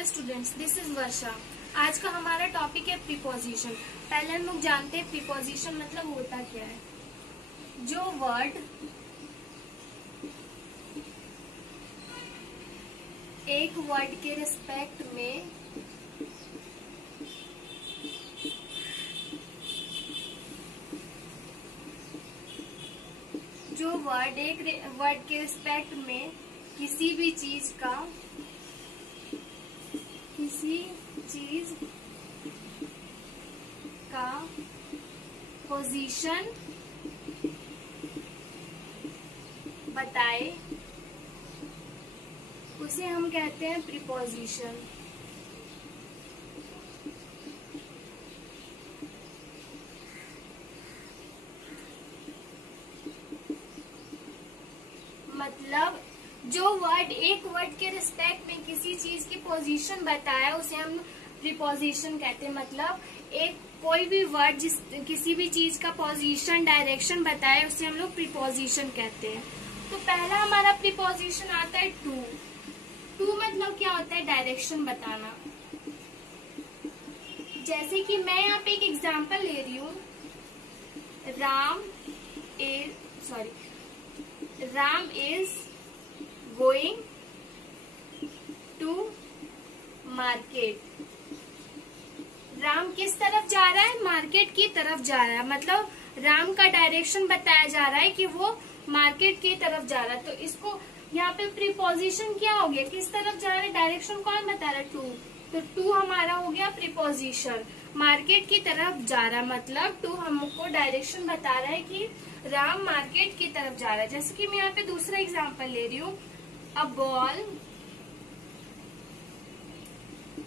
Hello students, this is वर्षा। आज का हमारा टॉपिक है प्रीपोजिशन। पहले हम लोग जानते हैं प्रीपोजिशन मतलब होता क्या है। जो वर्ड एक वर्ड के रिस्पेक्ट में एक वर्ड के रिस्पेक्ट में किसी चीज का पोजीशन बताए उसे हम कहते हैं प्रीपोजिशन। मतलब जो वर्ड एक वर्ड के रिस्पेक्ट में किसी चीज की पोजीशन बताया उसे हम प्रीपोजिशन कहते हैं। मतलब एक कोई भी वर्ड किसी भी चीज का पोजीशन डायरेक्शन बताए उसे हम लोग प्रीपोजिशन कहते हैं। तो पहला हमारा प्रीपोजिशन आता है टू। टू मतलब क्या होता है? डायरेक्शन बताना। जैसे कि मैं यहाँ पे एक एग्जांपल ले रही हूँ, Ram is going to market. Ram किस तरफ जा रहा है? मार्केट की तरफ जा रहा है। मतलब राम का डायरेक्शन बताया जा रहा है कि वो मार्केट की तरफ जा रहा है। तो इसको यहाँ पे प्रीपोजिशन क्या हो गया? किस तरफ जा रहा है? डायरेक्शन कौन बता रहा है? टू। तो टू हमारा हो गया प्रीपोजिशन। मार्केट की तरफ जा रहा, मतलब टू हमको डायरेक्शन बता रहा है कि राम मार्केट की तरफ जा रहा है। जैसे कि मैं यहाँ पे दूसरा एग्जांपल ले रही हूँ, a ball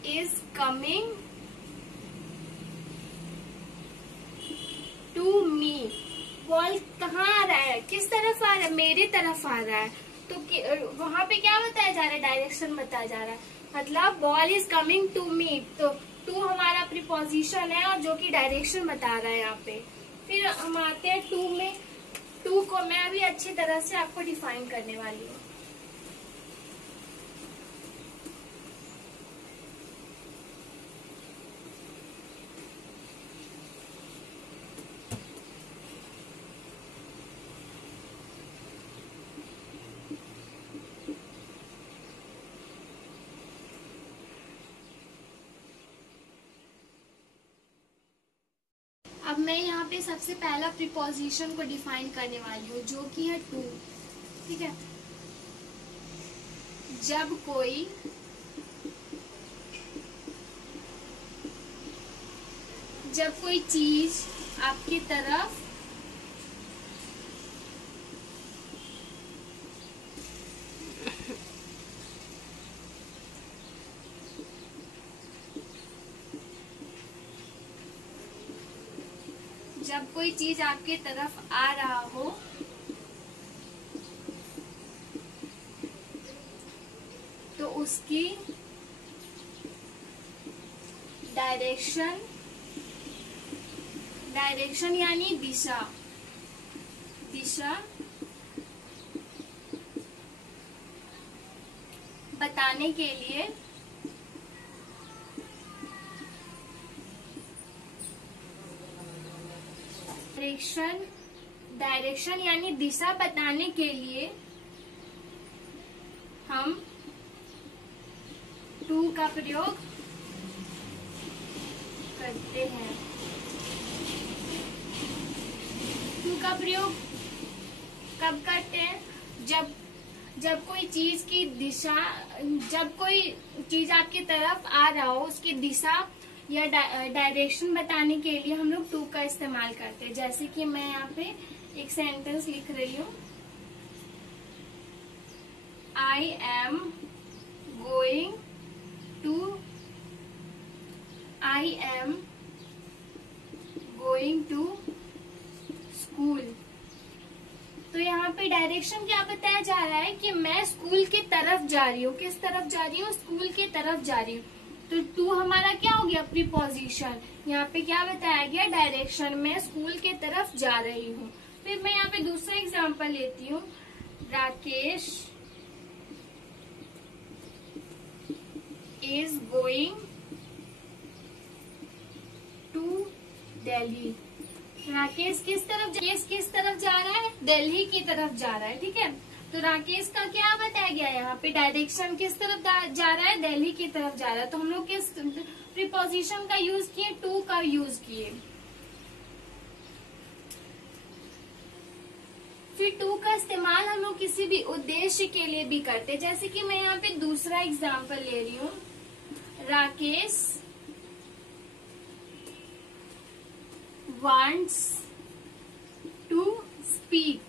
is coming to me. Ball कहाँ आ रहा है? किस तरफ आ रहा है? मेरी तरफ आ रहा है। तो वहां पे क्या बताया जा रहा है? डायरेक्शन बताया जा रहा है। मतलब ball is coming to me, तो टू हमारा प्रीपोजिशन है और जो कि डायरेक्शन बता रहा है यहाँ पे। फिर हम आते हैं टू में। टू को मैं अभी अच्छी तरह से आपको डिफाइन करने वाली हूँ। अब मैं यहाँ पे सबसे पहला प्रीपोजिशन को डिफाइन करने वाली हूँ, जो कि है टू। ठीक है। जब कोई चीज आपकी तरफ आपके तरफ आ रहा हो तो उसकी डायरेक्शन यानी दिशा बताने के लिए डायरेक्शन यानी दिशा बताने के लिए हम टू का प्रयोग करते हैं। टू का प्रयोग कब करते हैं? जब कोई चीज आपकी तरफ आ रहा हो, उसकी दिशा या डायरेक्शन बताने के लिए हम लोग टू का इस्तेमाल करते हैं। जैसे कि मैं यहाँ पे एक सेंटेंस लिख रही हूँ, I am going to school. तो यहाँ पे डायरेक्शन क्या बताया जा रहा है कि मैं स्कूल की तरफ जा रही हूँ। किस तरफ जा रही हूँ? स्कूल की तरफ जा रही हूँ। तो टू हमारा क्या हो गया? प्रीपोजिशन। यहाँ पे क्या बताया गया? डायरेक्शन। मैं स्कूल की तरफ जा रही हूँ। फिर मैं यहाँ पे दूसरा एग्जांपल लेती हूँ, Rakesh is going to Delhi. Rakesh किस तरफ जा रहा है? दिल्ली की तरफ जा रहा है। ठीक है, तो राकेश का क्या बताया गया यहाँ पे? डायरेक्शन किस तरफ जा रहा है? दिल्ली की तरफ जा रहा है। तो हम लोग किस प्रीपोजिशन का यूज किए? टू का यूज किए। फिर टू का इस्तेमाल हम लोग किसी भी उद्देश्य के लिए भी करते, जैसे कि मैं यहाँ पे दूसरा एग्जाम्पल ले रही हूँ। Rakesh wants to speak।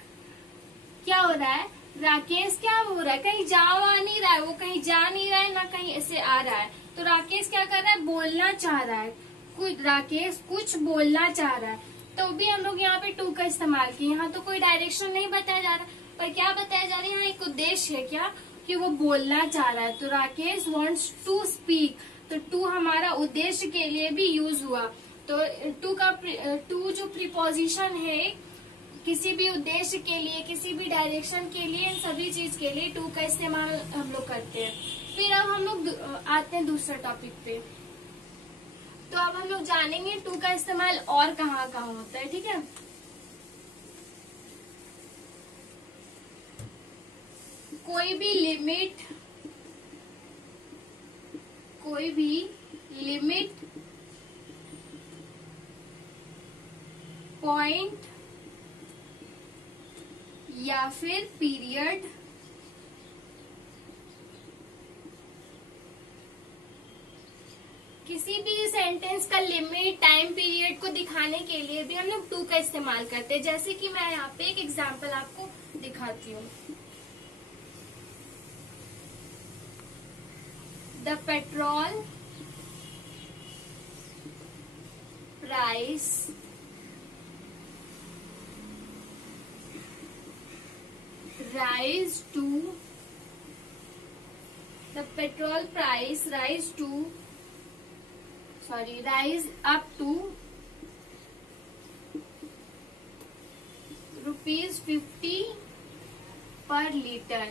क्या हो रहा है? राकेश क्या हो रहा है? कहीं जा नहीं रहा है, वो कहीं जा नहीं रहा है, ना कहीं ऐसे आ रहा है। तो राकेश क्या कर रहा है? बोलना चाह रहा है। राकेश कुछ बोलना चाह रहा है, तो भी हम लोग यहाँ पे टू का इस्तेमाल किए। यहाँ तो कोई डायरेक्शन नहीं बताया जा रहा, पर क्या बताया जा रहा है? यहाँ एक उद्देश्य है, क्या कि वो बोलना चाह रहा है। तो राकेश wants to speak, तो टू हमारा उद्देश्य के लिए भी यूज हुआ। तो टू जो प्रीपोजिशन है, किसी भी उद्देश्य के लिए, किसी भी डायरेक्शन के लिए, इन सभी चीज के लिए टू का इस्तेमाल हम लोग करते हैं। फिर अब हम लोग आते हैं दूसरा टॉपिक पे। तो अब हम लोग जानेंगे टू का इस्तेमाल और कहाँ कहाँ होता है। ठीक है, कोई भी लिमिट पॉइंट या फिर पीरियड किसी भी सेंटेंस का लिमिट, टाइम पीरियड को दिखाने के लिए भी हम लोग टू का इस्तेमाल करते हैं। जैसे कि मैं यहाँ पे एक एग्जांपल आपको दिखाती हूँ। The petrol price rise up to ₹50 पर लीटर।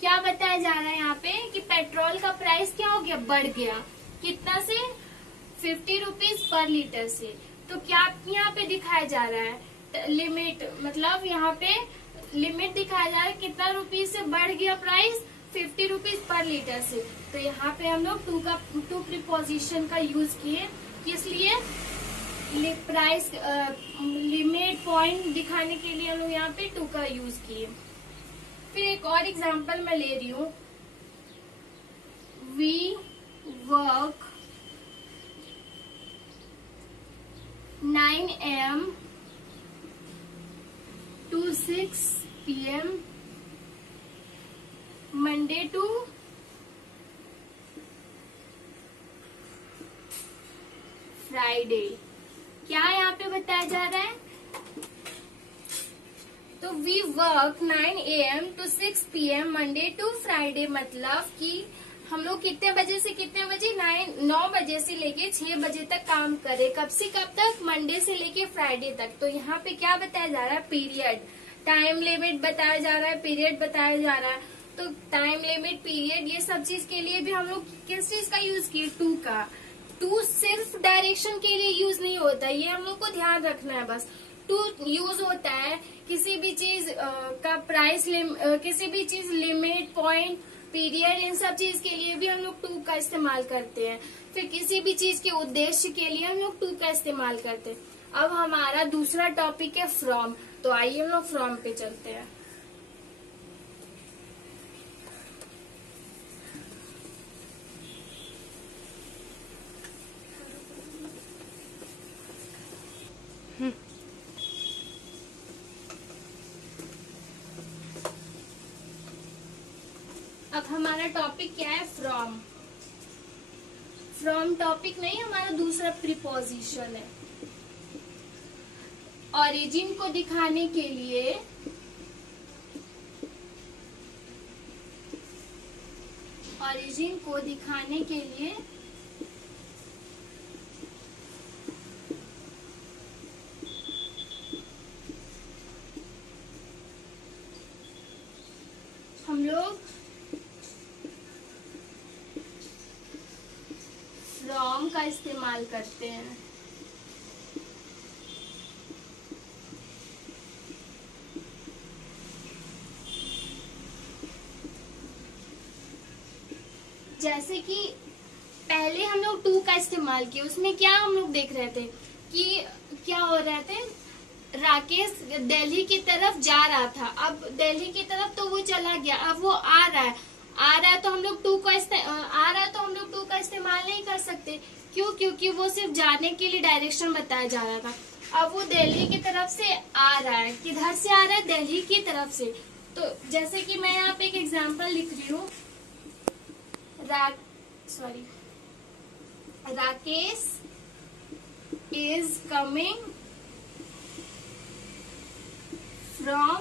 क्या बताया जा रहा है यहाँ पे कि पेट्रोल का प्राइस क्या हो गया? बढ़ गया। कितना से? 50 रुपीज पर लीटर से। तो क्या यहाँ पे दिखाया जा रहा है? लिमिट, मतलब यहाँ पे लिमिट दिखाया जा रहा है कितना रुपीज से बढ़ गया प्राइस? 50 रुपीज पर लीटर से। तो यहाँ पे हम लोग टू प्रीपोजिशन का यूज किए, इसलिए प्राइस लिमिट पॉइंट दिखाने के लिए हम लोग यहाँ पे टू का यूज किए। फिर एक और एग्जांपल मैं ले रही हूँ। We work 9 AM to 6 PM Monday to Friday। क्या यहाँ पे बताया जा रहा है? तो we work 9 AM to 6 PM Monday to Friday, मतलब कि हम लोग कितने बजे से कितने बजे? 9 बजे से लेके 6 बजे तक काम करें। कब से कब तक? मंडे से लेके फ्राइडे तक। तो यहाँ पे क्या बताया जा रहा है? पीरियड, टाइम लिमिट बताया जा रहा है, पीरियड बताया जा रहा है। तो टाइम लिमिट, पीरियड, ये सब चीज के लिए भी हम लोग किस चीज का यूज किए? टू का। टू सिर्फ डायरेक्शन के लिए यूज नहीं होता, ये हम लोग को ध्यान रखना है बस। टू यूज होता है किसी भी चीज का प्राइस, किसी भी चीज लिमिट, पॉइंट, पीरियड, इन सब चीज के लिए भी हम लोग टू का इस्तेमाल करते हैं। फिर किसी भी चीज के उद्देश्य के लिए हम लोग टू का इस्तेमाल करते हैं। अब हमारा दूसरा टॉपिक है फ्रॉम। तो आइए हम लोग फ्रॉम पे चलते हैं। अब हमारा टॉपिक क्या है? फ्रॉम। फ्रॉम टॉपिक नहीं, हमारा दूसरा प्रीपोजिशन है। ओरिजिन को दिखाने के लिए हम लोग फ्रॉम का इस्तेमाल करते हैं। जैसे कि पहले हम लोग टू का इस्तेमाल किया, उसमें क्या हम लोग देख रहे थे कि क्या हो रहे थे, राकेश दिल्ली की तरफ जा रहा था। अब दिल्ली की तरफ तो वो चला गया, अब वो आ रहा है तो हम लोग टू का इस्तेमाल नहीं कर सकते। क्यों? क्योंकि वो सिर्फ जाने के लिए डायरेक्शन बताया जा रहा था। अब वो दिल्ली की तरफ से आ रहा है, किधर से आ रहा है? दिल्ली की तरफ से। तो जैसे कि मैं यहाँ पे एक एग्जाम्पल लिख रही हूँ, Rakesh is coming from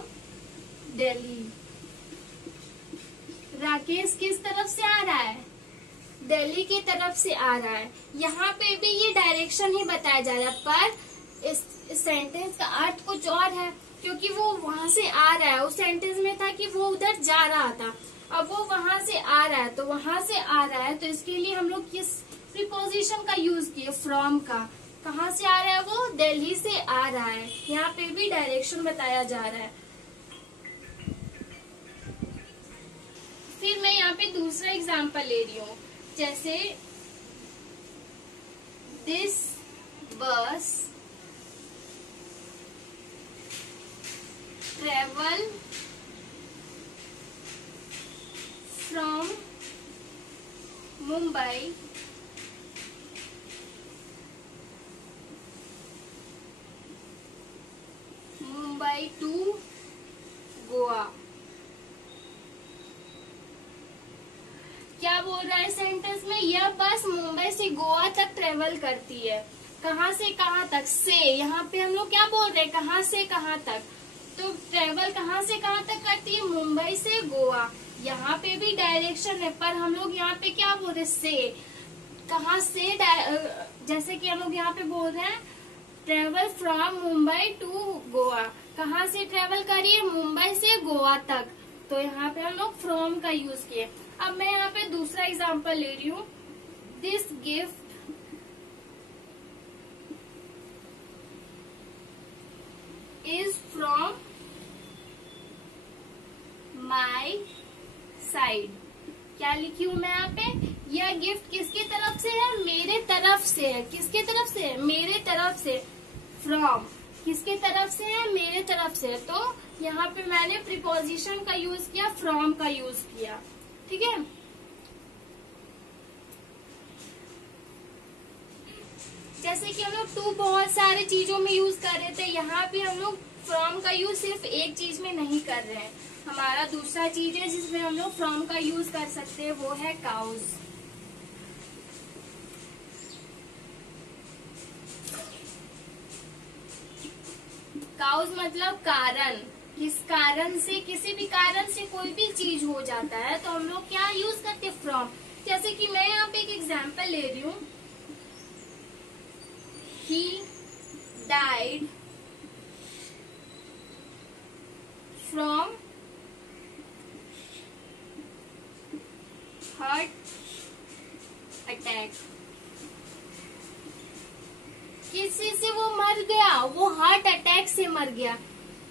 Delhi. Rakesh किस तरफ से आ रहा है? दिल्ली की तरफ से आ रहा है। यहाँ पे भी ये डायरेक्शन ही बताया जा रहा है, पर इस सेंटेंस का अर्थ कुछ और है, क्योंकि वो वहां से आ रहा है। उस सेंटेंस में था कि वो उधर जा रहा था, अब वो वहां से आ रहा है, तो वहां से आ रहा है तो इसके लिए हम लोग किस प्रीपोजिशन का यूज किए? फ्रॉम का। कहाँ से आ रहा है? वो दिल्ली से आ रहा है। यहाँ पे भी डायरेक्शन बताया जा रहा है। फिर मैं यहाँ पे दूसरा एग्जाम्पल ले रही हूँ, जैसे this bus travel from Mumbai to Goa. क्या बोल रहा है सेंटेंस में? यह बस मुंबई से गोवा तक ट्रेवल करती है। कहाँ से कहाँ तक? से। यहाँ पे हम लोग क्या बोल रहे हैं? कहाँ से कहाँ तक? तो ट्रेवल कहाँ से कहाँ तक करती है? मुंबई से गोवा। यहाँ पे भी डायरेक्शन है, पर हम लोग यहाँ पे क्या बोल रहे हैं? से। कहाँ से? जैसे कि हम लोग यहाँ पे बोल रहे हैं travel from Mumbai to Goa. कहाँ से ट्रेवल करिए? मुंबई से गोवा तक। तो यहाँ पे हम लोग फ्रॉम का यूज किए। अब मैं यहाँ पे दूसरा एग्जांपल ले रही हूँ, this gift is from my side. क्या लिखी हूँ मैं यहाँ पे? यह गिफ्ट किसकी तरफ से है? मेरे तरफ से है। किसके तरफ से है? मेरे तरफ से। फ्रॉम किसके तरफ से है? मेरे तरफ से। तो यहाँ पे मैंने प्रीपोजिशन का यूज किया, फ्रॉम का यूज किया। ठीक है। जैसे कि हम लोग टू बहुत सारे चीजों में यूज कर रहे थे, यहाँ पे हम लोग फ्रॉम का यूज सिर्फ एक चीज में नहीं कर रहे हैं। हमारा दूसरा चीज है जिसमें हम लोग फ्रॉम का यूज कर सकते हैं, वो है काउज। काउज मतलब कारण। किस कारण से? किसी भी कारण से कोई भी चीज हो जाता है तो हम लोग क्या यूज करते हैं? फ्रॉम। जैसे कि मैं यहाँ पे एक एग्जांपल ले रही हूँ, he died from heart attack। किस चीज से वो मर गया? वो हार्ट अटैक से मर गया।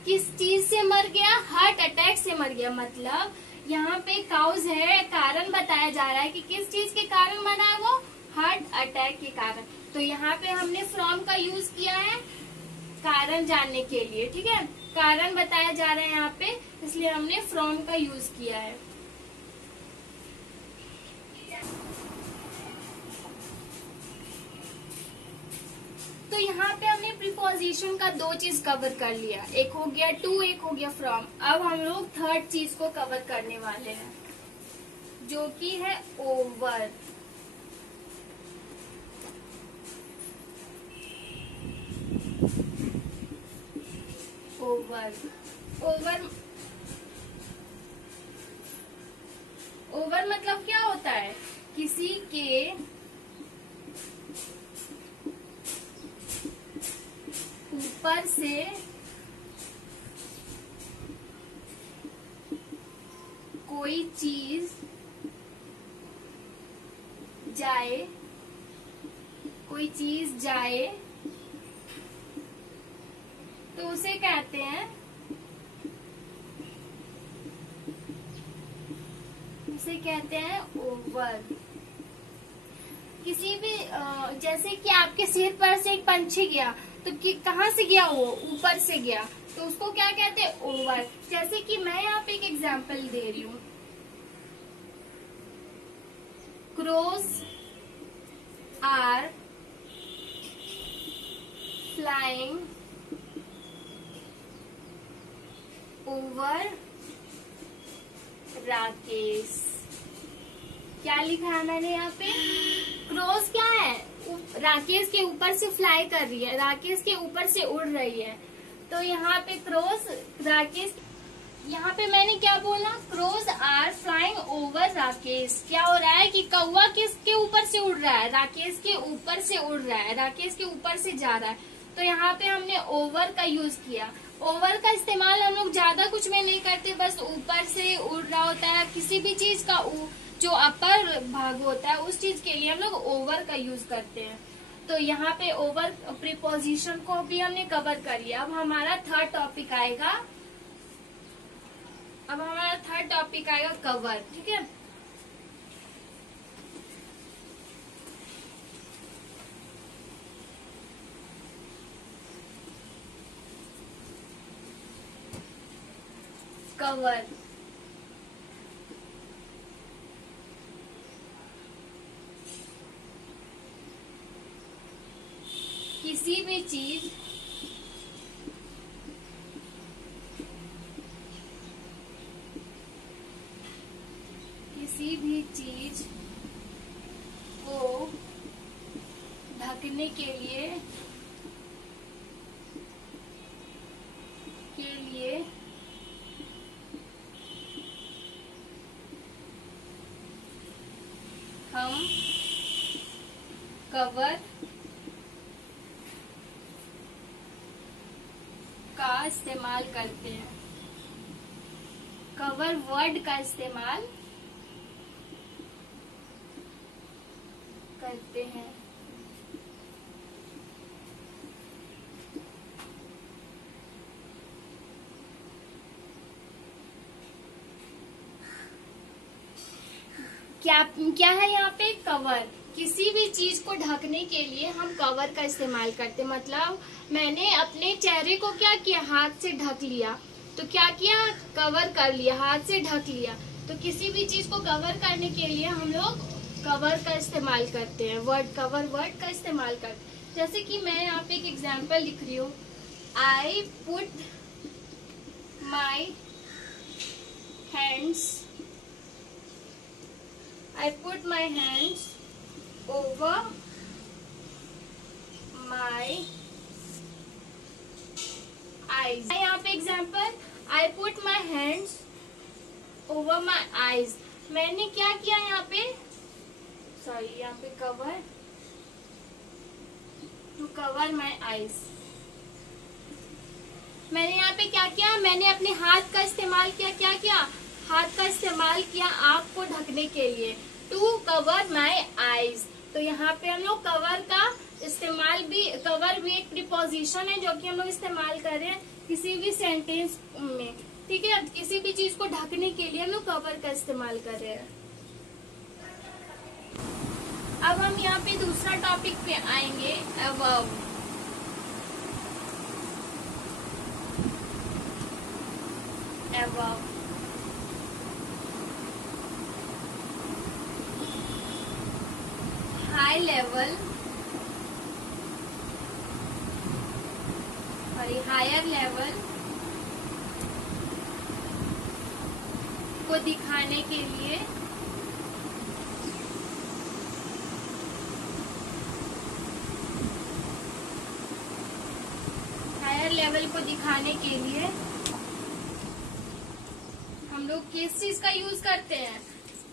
किस चीज से मर गया? हार्ट अटैक से मर गया। मतलब यहाँ पे काउज है, कारण बताया जा रहा है कि किस चीज के कारण मरा है वो? हार्ट अटैक के कारण। तो यहाँ पे हमने फ्रॉम का यूज किया है कारण जानने के लिए। ठीक है, कारण बताया जा रहा है यहाँ पे, इसलिए हमने फ्रॉम का यूज किया है। तो यहाँ पे हमने प्रीपोजिशन का दो चीज कवर कर लिया, एक हो गया टू, एक हो गया फ्रॉम। अब हम लोग थर्ड चीज को कवर करने वाले हैं, जो कि है ओवर। ओवर ओवर ओवर मतलब क्या होता है? किसी के ऊपर से कोई चीज जाए कोई चीज जाए तो उसे कहते हैं, उसे कहते हैं ओवर। किसी भी जैसे कि आपके सिर पर से एक पंछी गया, तो कहाँ से गया? वो ऊपर से गया, तो उसको क्या कहते हैं? ओवर। जैसे कि मैं यहाँ पे एक एग्जांपल दे रही हूँ, crows are flying over Rakesh. क्या लिखा है मैंने यहाँ पे? क्रोज क्या है? राकेश के ऊपर से फ्लाई कर रही है, राकेश के ऊपर से उड़ रही है। तो यहाँ पे क्रोज राकेश, यहाँ पे मैंने क्या बोला? Crows are flying over Rakesh. क्या हो रहा है कि कौवा किसके ऊपर से उड़ रहा है? राकेश के ऊपर से उड़ रहा है, राकेश के ऊपर से जा रहा है। तो यहाँ पे हमने ओवर का यूज किया। ओवर का इस्तेमाल हम लोग ज्यादा कुछ में नहीं करते, बस ऊपर से उड़ रहा होता है, किसी भी चीज का जो अपर भाग होता है उस चीज के लिए हम लोग ओवर का यूज करते हैं। तो यहाँ पे ओवर प्रीपोजिशन को भी हमने कवर कर लिया। अब हमारा थर्ड टॉपिक आएगा, कवर। ठीक है, कवर। किसी भी चीज को ढकने के लिए हम कवर का इस्तेमाल करते हैं। कवर वर्ड का इस्तेमाल करते हैं। क्या है यहाँ पे? कवर। किसी भी चीज को ढकने के लिए हम कवर का इस्तेमाल करते। मतलब मैंने अपने चेहरे को क्या किया? हाथ से ढक लिया। तो क्या किया? कवर कर लिया, हाथ से ढक लिया। तो किसी भी चीज को कवर करने के लिए हम लोग कवर का इस्तेमाल करते हैं, कवर वर्ड का इस्तेमाल करते हैं। जैसे कि मैं यहाँ पे एक एग्जाम्पल लिख रही हूँ, I put my hands, I put my hands over my eyes। यहाँ पे example, I put my hands over my eyes। मैंने क्या किया यहाँ पे? यहाँ पे cover, to cover my eyes। मैंने यहाँ पे क्या किया? मैंने अपने हाथ का इस्तेमाल किया। क्या किया? हाथ का इस्तेमाल किया आँख को ढकने के लिए, टू कवर माई आईज। तो यहाँ पे हम लोग कवर का इस्तेमाल भी, कवर भी एक प्रीपोजिशन है जो कि हम लोग इस्तेमाल कर रहे हैं किसी भी सेंटेंस में। ठीक है, किसी भी चीज को ढकने के लिए हम लोग कवर का इस्तेमाल कर रहे हैं। अब हम यहाँ पे दूसरा टॉपिक पे आएंगे, above. Above high level, higher level को दिखाने के लिए हायर लेवल को दिखाने के लिए हम लोग किस चीज का यूज करते हैं?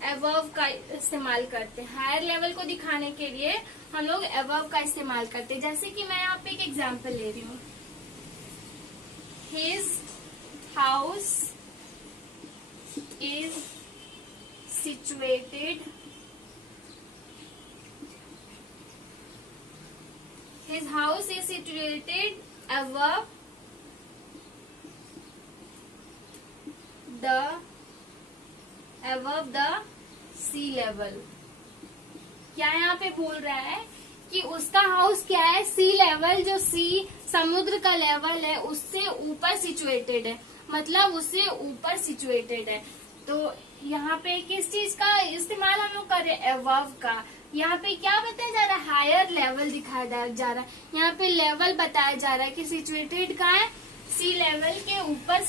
अबव का इस्तेमाल करते हैं। हायर लेवल को दिखाने के लिए हम लोग अबव का इस्तेमाल करते हैं। जैसे कि मैं यहाँ पे एक एग्जांपल ले रही हूँ, his house is situated his house is situated above the sea level. क्या यहाँ पे बोल रहा है कि उसका हाउस क्या है, सी लेवल, जो सी समुद्र का लेवल है उससे ऊपर सिचुएटेड है, मतलब उससे ऊपर सिचुएटेड है। तो यहाँ पे किस चीज का इस्तेमाल हम लोग कर रहे हैं, अबव का। यहाँ पे क्या बताया जा रहा है, हायर लेवल दिखाया जा रहा है। यहाँ पे लेवल बताया जा रहा है कि सिचुएटेड कहाँ है, सी लेवल के ऊपर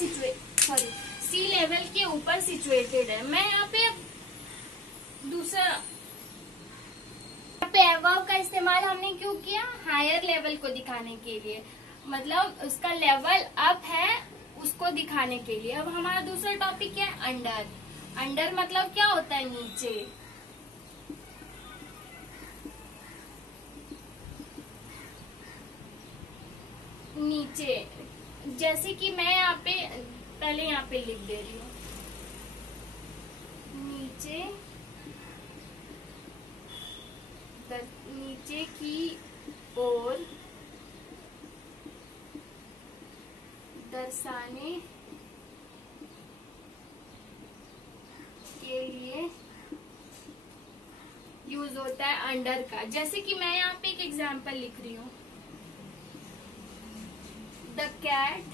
सी लेवल के ऊपर सिचुएटेड है। मैं यहाँ पे दूसरा पे अबव का इस्तेमाल हमने क्यों किया, हायर लेवल को दिखाने के लिए, मतलब उसका लेवल अप है उसको दिखाने के लिए। अब हमारा दूसरा टॉपिक क्या है, अंडर। अंडर मतलब क्या होता है, नीचे। नीचे जैसे कि मैं यहाँ पे पहले यहाँ पे लिख दे रही हूँ, नीचे की ओर दर्शाने के लिए यूज होता है अंडर का। जैसे कि मैं यहाँ पे एक एग्जांपल लिख रही हूँ, the cat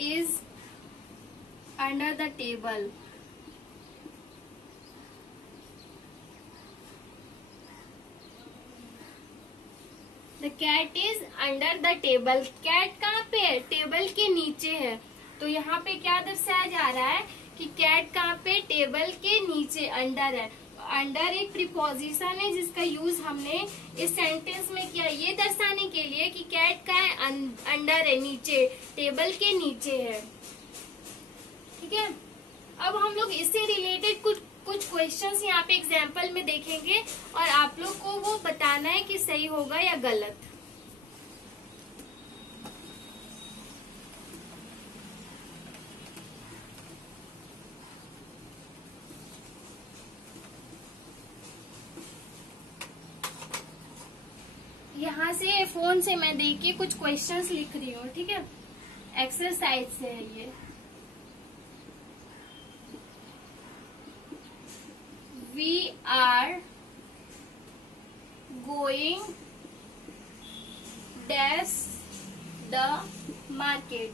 is under the table. The cat is under the table. Cat कहाँ पे है, टेबल के नीचे है। तो यहाँ पे क्या दर्शाया जा रहा है कि कैट कहाँ पे, टेबल के नीचे, अंडर है। अंडर एक प्रीपोजिशन है जिसका यूज हमने इस सेंटेंस में किया, ये दर्शाने के लिए कि कैट का है, अंडर है, नीचे, टेबल के नीचे है। ठीक है, अब हम लोग इससे रिलेटेड कुछ क्वेश्चंस यहाँ पे एग्जाम्पल में देखेंगे और आप लोग को वो बताना है कि सही होगा या गलत। यहाँ से फोन से मैं देख के कुछ क्वेश्चंस लिख रही हूँ, ठीक है, एक्सरसाइज से है ये। We are going dash the market।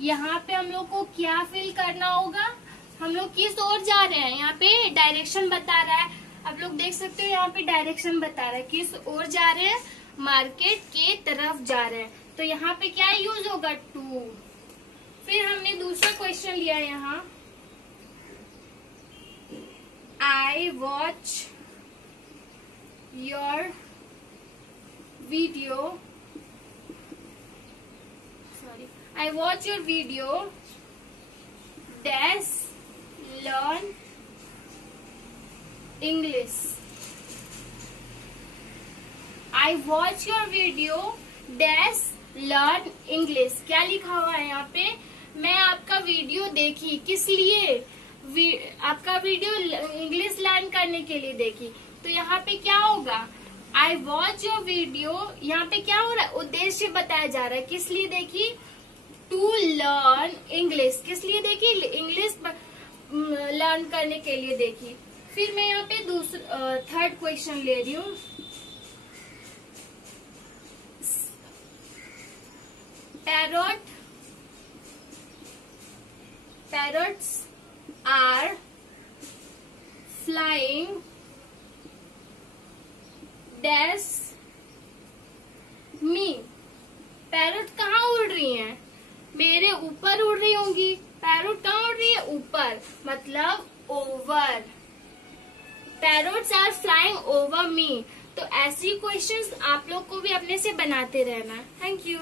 यहाँ पे हम लोग को क्या फिल करना होगा, हम लोग किस ओर जा रहे हैं, यहाँ पे डायरेक्शन बता रहा है। आप लोग देख सकते हो यहाँ पे डायरेक्शन बता रहा है, किस ओर जा रहे हैं, मार्केट के तरफ जा रहे हैं। तो यहाँ पे क्या यूज होगा, टू। फिर हमने दूसरा क्वेश्चन लिया यहाँ, I watch your video dash learn English। I watch your video dash learn English। क्या लिखा हुआ है यहाँ पे, मैं आपका वीडियो देखी, किस लिए, आपका वीडियो इंग्लिश लर्न करने के लिए देखी। तो यहाँ पे क्या होगा, आई वॉच योर वीडियो, यहाँ पे क्या हो रहा है, उद्देश्य बताया जा रहा है, किस लिए देखी, टू लर्न इंग्लिश। किस लिए देखी, इंग्लिश लर्न करने के लिए देखी। फिर मैं यहाँ पे थर्ड क्वेश्चन ले रही हूँ, parrots are flying dash me। Parrot कहाँ उड़ रही हैं, मेरे ऊपर उड़ रही होंगी। पैरट कहाँ उड़ रही है, ऊपर, मतलब over. Parrots are flying over me. तो ऐसी क्वेश्चंस आप लोग को भी अपने से बनाते रहना। Thank you.